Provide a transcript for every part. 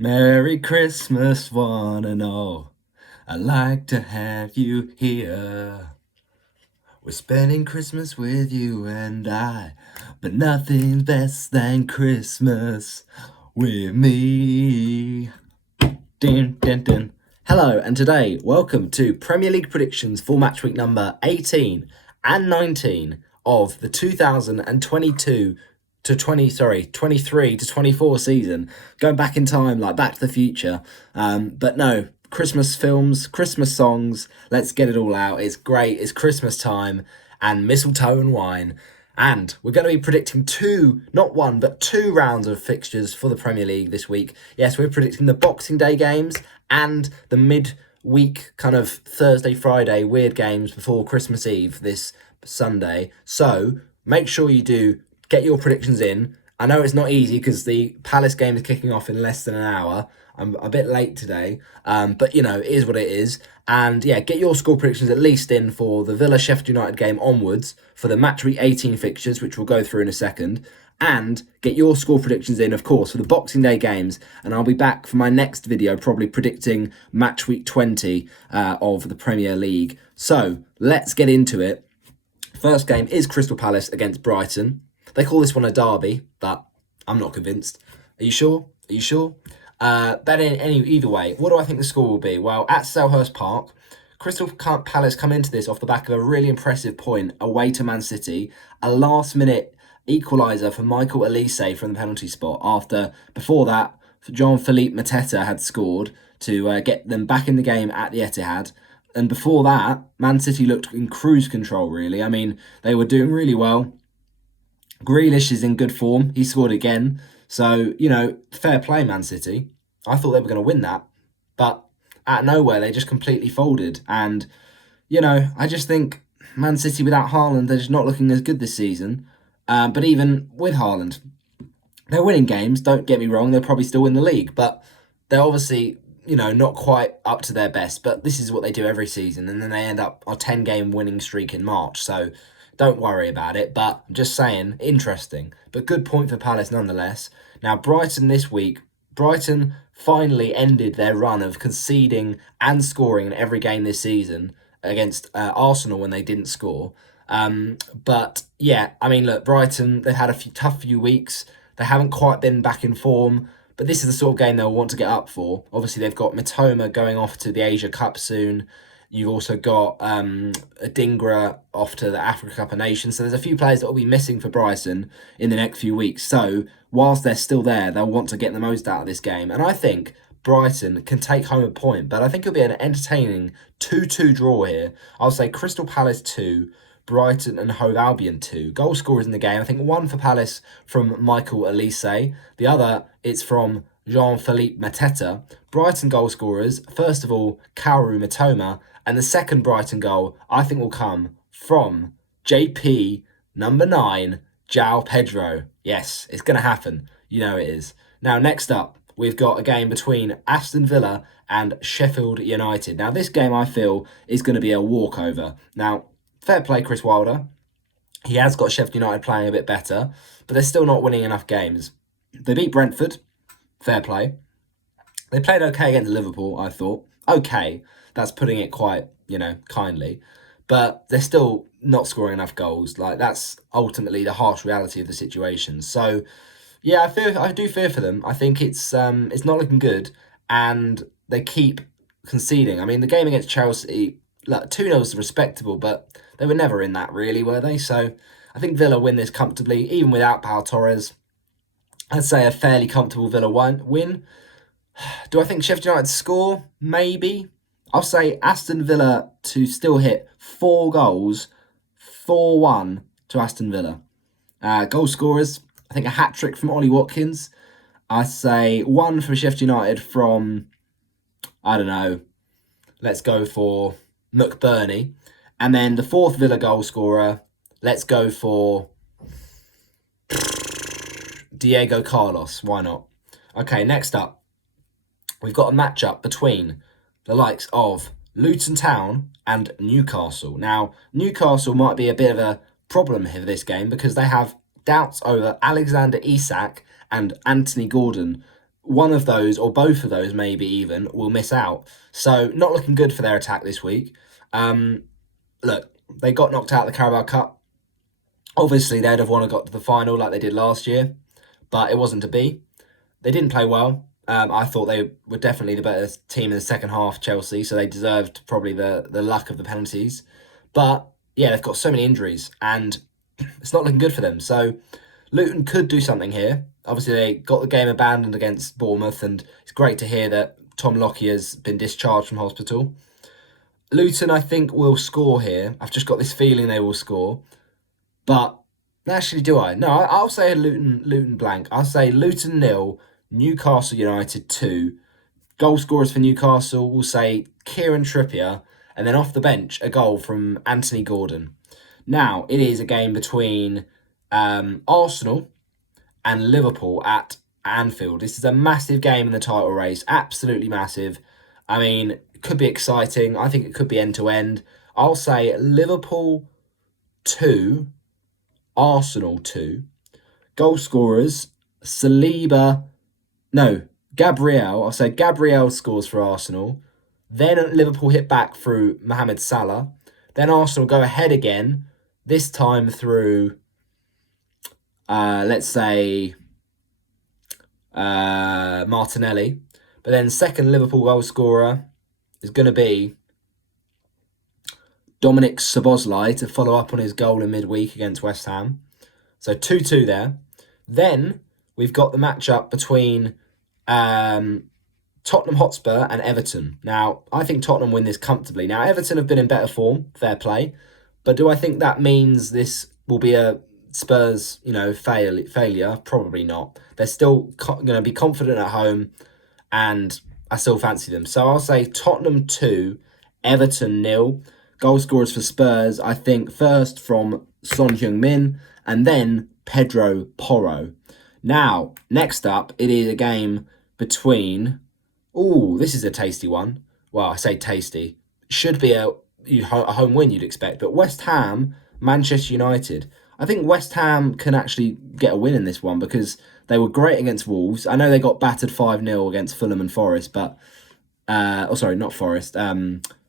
Merry Christmas, one and all. I'd like to have you here. We're spending Christmas with you and I, but nothing's best than Christmas with me. Dun, dun, dun. Hello, and today, welcome to Premier League predictions for match week number 18 and 19 of the 2022 to 23 to 24 season, going back in time like Back to the Future. But no, Christmas films, Christmas songs, let's get it all out. It's great, it's Christmas time, and mistletoe and wine. And we're going to be predicting not one, but two rounds of fixtures for the Premier League this week. Yes, we're predicting the Boxing Day games and the mid-week kind of Thursday, Friday weird games before Christmas Eve this Sunday. So make sure you do get your predictions in. I know it's not easy because the Palace game is kicking off in less than an hour. I'm a bit late today, but you know, it is what it is. And yeah, get your score predictions at least in for the Villa Sheffield United game onwards for the match week 18 fixtures, which we'll go through in a second. And get your score predictions in, of course, for the Boxing Day games. And I'll be back for my next video, probably predicting match week 20 of the Premier League. So let's get into it. First game is Crystal Palace against Brighton. They call this one a derby, but I'm not convinced. Are you sure? Are you sure? But either way, what do I think the score will be? Well, at Selhurst Park, Crystal Palace come into this off the back of a really impressive point away to Man City. A last-minute equaliser for Michael Olise from the penalty spot after, before that, Jean-Philippe Mateta had scored to get them back in the game at the Etihad. And before that, Man City looked in cruise control, really. I mean, they were doing really well. Grealish is in good form. He scored again. So, you know, fair play, Man City. I thought they were going to win that. But out of nowhere, they just completely folded. And, you know, I just think Man City without Haaland, they're just not looking as good this season. But even with Haaland, they're winning games. Don't get me wrong. They'll probably still win the league. But they're obviously, you know, not quite up to their best. But this is what they do every season. And then they end up on a 10-game winning streak in March. So don't worry about it, but I'm just saying, interesting. But good point for Palace nonetheless. Now, Brighton this week, Brighton finally ended their run of conceding and scoring in every game this season against Arsenal when they didn't score. But yeah, I mean, look, Brighton, they've had a tough few weeks. They haven't quite been back in form, but this is the sort of game they'll want to get up for. Obviously, they've got Mitoma going off to the Asia Cup soon. You've also got Dingra off to the Africa Cup of Nations. So there's a few players that will be missing for Brighton in the next few weeks. So whilst they're still there, they'll want to get the most out of this game. And I think Brighton can take home a point. But I think it'll be an entertaining 2-2 draw here. I'll say Crystal Palace 2, Brighton and Hove Albion 2. Goal scorers in the game. I think one for Palace from Michael Olise. The other, it's from Jean-Philippe Mateta. Brighton goal scorers, first of all, Kaoru Mitoma. And the second Brighton goal, I think, will come from JP number 9, João Pedro. Yes, it's going to happen. You know it is. Now, next up, we've got a game between Aston Villa and Sheffield United. Now, this game, I feel, is going to be a walkover. Now, fair play, Chris Wilder. He has got Sheffield United playing a bit better, but they're still not winning enough games. They beat Brentford. Fair play. They played okay against Liverpool, I thought. Okay. That's putting it quite, you know, kindly. But they're still not scoring enough goals. Like, that's ultimately the harsh reality of the situation. So, yeah, I do fear for them. I think it's not looking good. And they keep conceding. I mean, the game against Chelsea, like, 2-0 is respectable, but they were never in that, really, were they? So, I think Villa win this comfortably, even without Pau Torres. I'd say a fairly comfortable Villa win. Do I think Sheffield United score? Maybe. I'll say Aston Villa to still hit 4 goals, 4-1 to Aston Villa. Goal scorers, I think a hat-trick from Ollie Watkins. I say 1 for Sheffield United from, I don't know, let's go for McBurney. And then the 4th Villa goal scorer, let's go for Diego Carlos. Why not? Okay, next up, we've got a matchup between the likes of Luton Town and Newcastle. Now, Newcastle might be a bit of a problem here for this game because they have doubts over Alexander Isak and Anthony Gordon one of those, or both of those maybe even, will miss out. So not looking good for their attack this week. Look, they got knocked out of the Carabao Cup. Obviously, they'd have got to the final like they did last year, but it wasn't to be. They didn't play well. I thought they were definitely the better team in the second half, Chelsea, so they deserved probably the luck of the penalties. But yeah, they've got so many injuries, and it's not looking good for them. So Luton could do something here. Obviously, they got the game abandoned against Bournemouth, and it's great to hear that Tom Lockyer has been discharged from hospital. Luton, I think, will score here. I've just got this feeling they will score. But actually, do I? No, I'll say Luton blank. I'll say Luton 0, Newcastle United 2. Goal scorers for Newcastle will say Kieran Trippier, and then off the bench, a goal from Anthony Gordon. Now, it is a game between Arsenal and Liverpool at Anfield. This is a massive game in the title race, absolutely massive. I mean, it could be exciting. I think it could be end-to-end. I'll say Liverpool 2, Arsenal 2. Goal scorers, Gabriel. I'll say Gabriel scores for Arsenal. Then Liverpool hit back through Mohamed Salah. Then Arsenal go ahead again, this time through, let's say, Martinelli. But then second Liverpool goal scorer is going to be Dominic Szoboszlai to follow up on his goal in midweek against West Ham. So 2-2 there. Then we've got the matchup between Tottenham Hotspur and Everton. Now, I think Tottenham win this comfortably. Now, Everton have been in better form, fair play. But do I think that means this will be a Spurs, failure? Probably not. They're still going to be confident at home, and I still fancy them. So I'll say Tottenham 2, Everton 0. Goal scorers for Spurs, I think, first from Son Heung-min and then Pedro Porro. Now, next up, it is a game between... this is a tasty one. Well, I say tasty. Should be a home win, you'd expect. But West Ham, Manchester United. I think West Ham can actually get a win in this one because they were great against Wolves. I know they got battered 5-0 against Fulham and Forest, but... not Forest.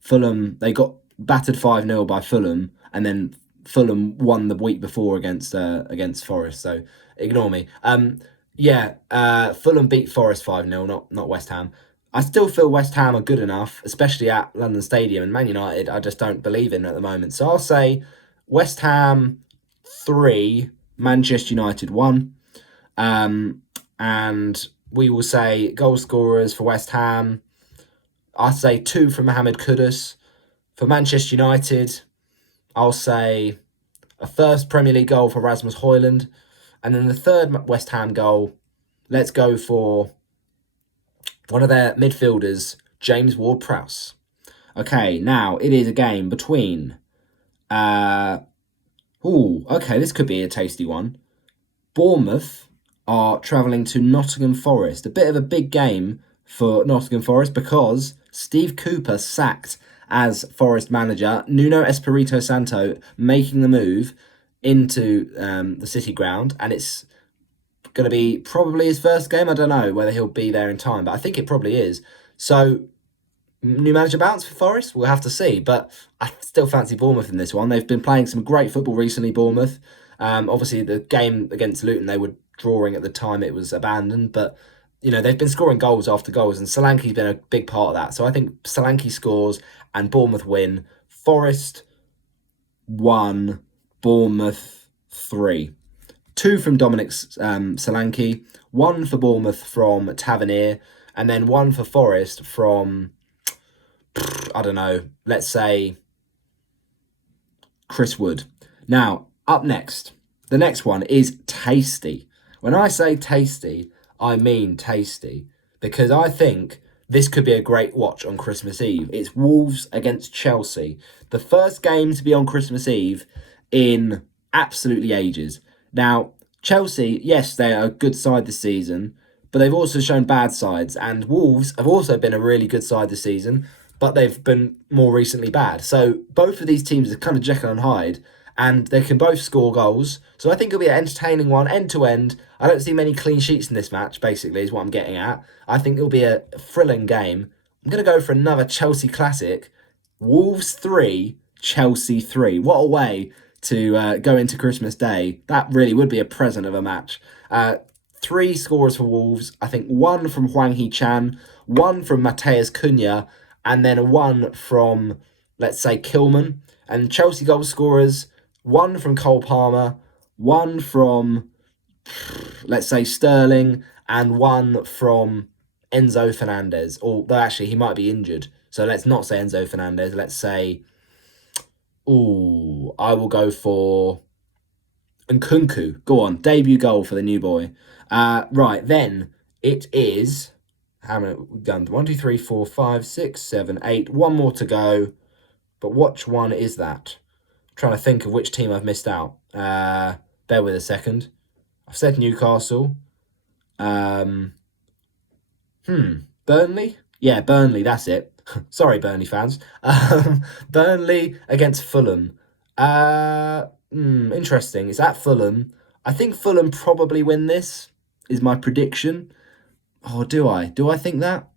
Fulham, they got battered 5-0 by Fulham, and then Fulham won the week before against Forest, so ignore me. Fulham beat Forest 5-0, not West Ham. I still feel West Ham are good enough, especially at London Stadium, and Man United I just don't believe in at the moment. So I'll say West Ham 3, Manchester United 1. And we will say goal scorers for West Ham. I'll say 2 from Mohamed Kudus. For Manchester United, I'll say a first Premier League goal for Rasmus Højlund. And then the third West Ham goal, let's go for one of their midfielders, James Ward-Prowse. Okay, now it is a game between... this could be a tasty one. Bournemouth are travelling to Nottingham Forest. A bit of a big game for Nottingham Forest because Steve Cooper sacked as Forest manager. Nuno Espirito Santo making the move into the City ground, and it's going to be probably his first game. I don't know whether he'll be there in time, but I think it probably is. So, new manager bounce for Forest? We'll have to see, but I still fancy Bournemouth in this one. They've been playing some great football recently, Bournemouth. Obviously, the game against Luton, they were drawing at the time it was abandoned, but they've been scoring goals after goals, and Solanke's been a big part of that. So I think Solanke scores and Bournemouth win. Forest 1, Bournemouth 3. 2 from Dominic Solanke, 1 for Bournemouth from Tavernier, and then 1 for Forest from, I don't know, let's say Chris Wood. Now, up next, the next one is tasty. When I say tasty, I mean tasty, because I think this could be a great watch on Christmas Eve. It's Wolves against Chelsea. The first game to be on Christmas Eve in absolutely ages. Now, Chelsea, yes, they are a good side this season, but they've also shown bad sides. And Wolves have also been a really good side this season, but they've been more recently bad. So both of these teams are kind of Jekyll and Hyde. and they can both score goals. So I think it'll be an entertaining one, end to end. I don't see many clean sheets in this match, basically, is what I'm getting at. I think it'll be a thrilling game. I'm going to go for another Chelsea classic. Wolves 3, Chelsea 3. What a way to go into Christmas Day. That really would be a present of a match. 3 scorers for Wolves. I think 1 from Hwang Hee-chan, 1 from Mateus Cunha, and then 1 from, let's say, Kilman. And Chelsea goal scorers, 1 from Cole Palmer, 1 from, let's say, Sterling, and 1 from Enzo Fernandez. Although, actually, he might be injured. So let's not say Enzo Fernandez. Let's say, I will go for Nkunku. Go on, debut goal for the new boy. Right, then it is, how many we've done? 1, 2, 3, 4, 5, 6, 7, 8. 1 more to go. But which one is that? I'm trying to think of which team I've missed out. Bear with a second. I've said Newcastle. Burnley? Yeah, Burnley, that's it. Sorry, Burnley fans. Burnley against Fulham. Interesting. It's at Fulham. I think Fulham probably win this, is my prediction. Oh, do I? Do I think that?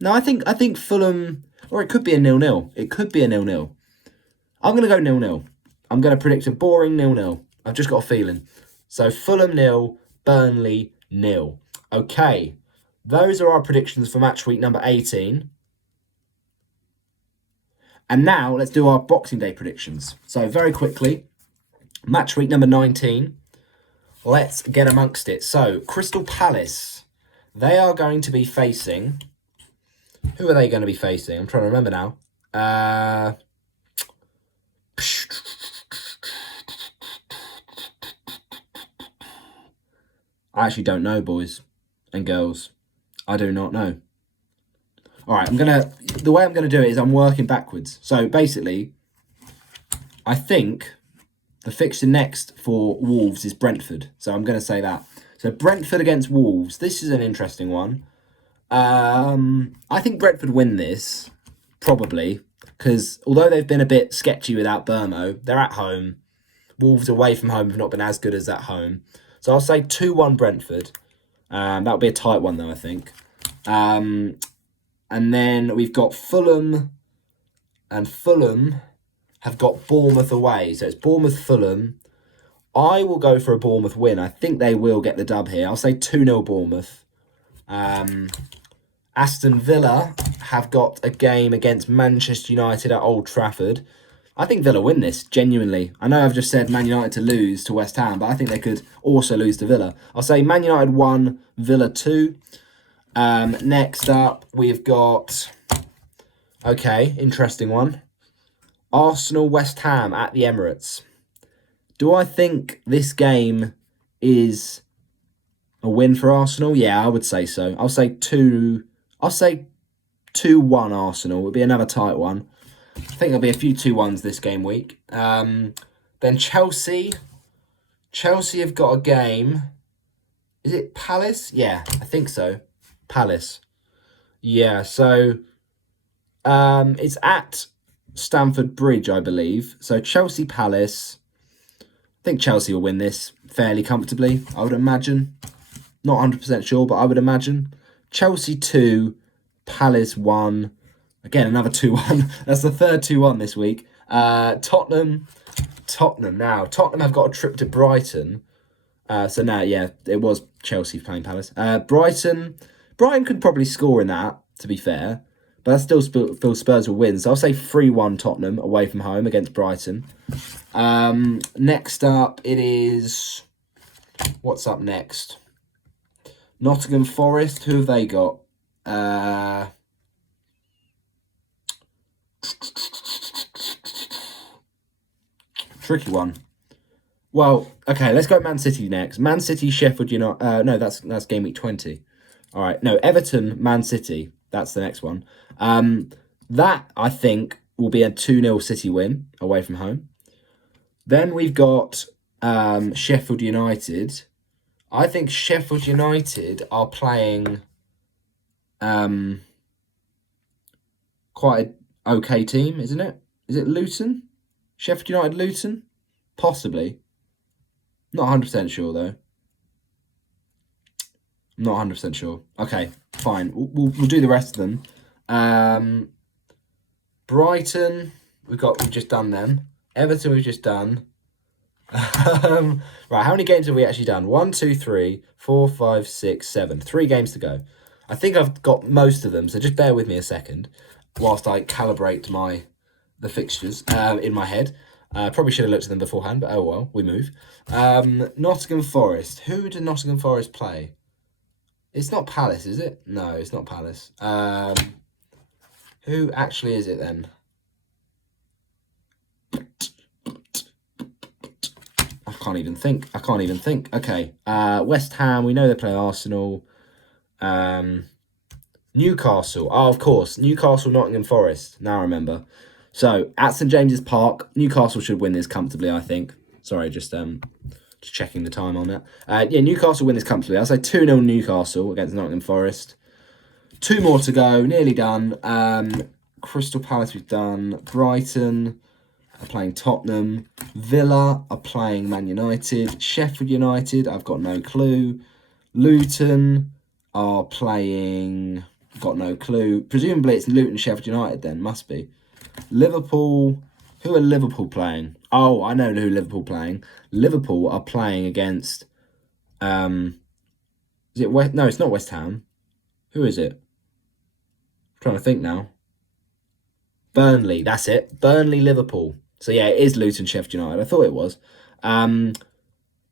No, I think Fulham, or it could be a 0-0. It could be a 0-0. I'm going to go 0-0. I'm going to predict a boring 0-0. I've just got a feeling. So Fulham 0, Burnley 0. Okay, those are our predictions for match week number 18. And now let's do our Boxing Day predictions. So very quickly, match week number 19. Let's get amongst it. So Crystal Palace, they are going to be facing... Who are they going to be facing? I'm trying to remember now. I actually don't know, boys and girls. I do not know. All right, the way I'm going to do it is I'm working backwards. So basically, I think the fixture next for Wolves is Brentford. So I'm going to say that. So Brentford against Wolves. This is an interesting one. I think Brentford win this, probably, because although they've been a bit sketchy without Burmo, they're at home. Wolves away from home have not been as good as at home. So I'll say 2-1 Brentford. That'll be a tight one, though, I think. And then we've got Fulham, and Fulham have got Bournemouth away. So it's Bournemouth-Fulham. I will go for a Bournemouth win. I think they will get the dub here. I'll say 2-0 Bournemouth. Aston Villa have got a game against Manchester United at Old Trafford. I think Villa win this, genuinely. I know I've just said Man United to lose to West Ham, but I think they could also lose to Villa. I'll say Man United 1, Villa 2. Next up, we've got... Okay, interesting one. Arsenal West Ham at the Emirates. Do I think this game is a win for Arsenal? Yeah, I would say so. I'll say 2-1 Arsenal. It'll be another tight one. I think there'll be a few 2-1s this game week. Then Chelsea. Chelsea have got a game. Is it Palace? Yeah, I think so. Palace. Yeah, so it's at Stamford Bridge, I believe. So Chelsea Palace. I think Chelsea will win this fairly comfortably, I would imagine. Not 100% sure, but I would imagine. Chelsea 2, Palace 1. Again, another 2-1. That's the third 2-1 this week. Tottenham now. Tottenham have got a trip to Brighton. So now, yeah, it was Chelsea playing Palace. Brighton could probably score in that, to be fair. But I still feel Spurs will win. So I'll say 3-1 Tottenham away from home against Brighton. Next up, it is... What's up next? Nottingham Forest. Who have they got? Tricky one. Well, okay, let's go Man City next. Man City, Sheffield United. No, that's game week 20. All right, no, Everton, Man City. That's the next one. That, I think, will be a 2-0 City win away from home. Then we've got Sheffield United. I think Sheffield United are playing quite an okay team, isn't it? Is it Luton? Sheffield United, Luton? Possibly. Not 100% sure, though. Not 100% sure. Okay, fine. We'll do the rest of them. Brighton, we've just done them. Everton, we've just done. Right, how many games have we actually done? 1, 2, 3, 4, 5, 6, 7. 3 games to go. I think I've got most of them, so just bear with me a second whilst I calibrate the fixtures in my head. Probably should have looked at them beforehand, but oh well, we move. Nottingham Forest. Who did Nottingham Forest play? It's not Palace, is it? No, it's not Palace. Who actually is it then? I can't even think. Okay. West Ham, we know they play Arsenal. Newcastle. Oh, of course. Newcastle, Nottingham Forest. Now I remember. So, at St James's Park, Newcastle should win this comfortably, I think. Sorry, just checking the time on that. Yeah, Newcastle win this comfortably. I'll say 2-0 Newcastle against Nottingham Forest. 2 more to go. Nearly done. Crystal Palace we've done. Brighton are playing Tottenham. Villa are playing Man United. Sheffield United, I've got no clue. Luton are playing... Got no clue. Presumably it's Luton, Sheffield United then. Must be. Liverpool... Who are Liverpool playing? Oh, I know who Liverpool playing. Liverpool are playing against... is it West? No, it's not West Ham. Who is it? I'm trying to think now. Burnley, that's it. Burnley, Liverpool. So yeah, it is Luton, Sheffield United. I thought it was.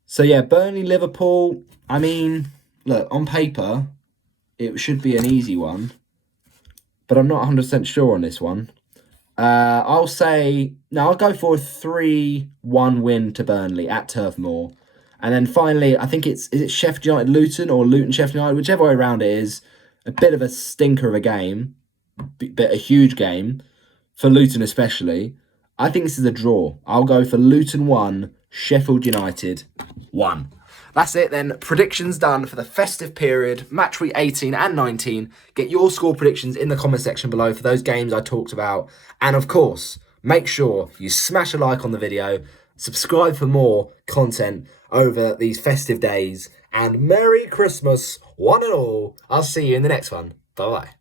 So yeah, Burnley, Liverpool. I mean, look, on paper, it should be an easy one. But I'm not 100% sure on this one. I'll say... No, I'll go for a 3-1 win to Burnley at Turf Moor. And then finally, I think is it Sheffield United, Luton, or Luton, Sheffield United? Whichever way around it is. A bit of a stinker of a game. But a huge game. For Luton especially. I think this is a draw. I'll go for Luton 1, Sheffield United 1. That's it then. Predictions done for the festive period, match week 18 and 19. Get your score predictions in the comment section below for those games I talked about. And of course, make sure you smash a like on the video, subscribe for more content over these festive days, and Merry Christmas, one and all. I'll see you in the next one. Bye-bye.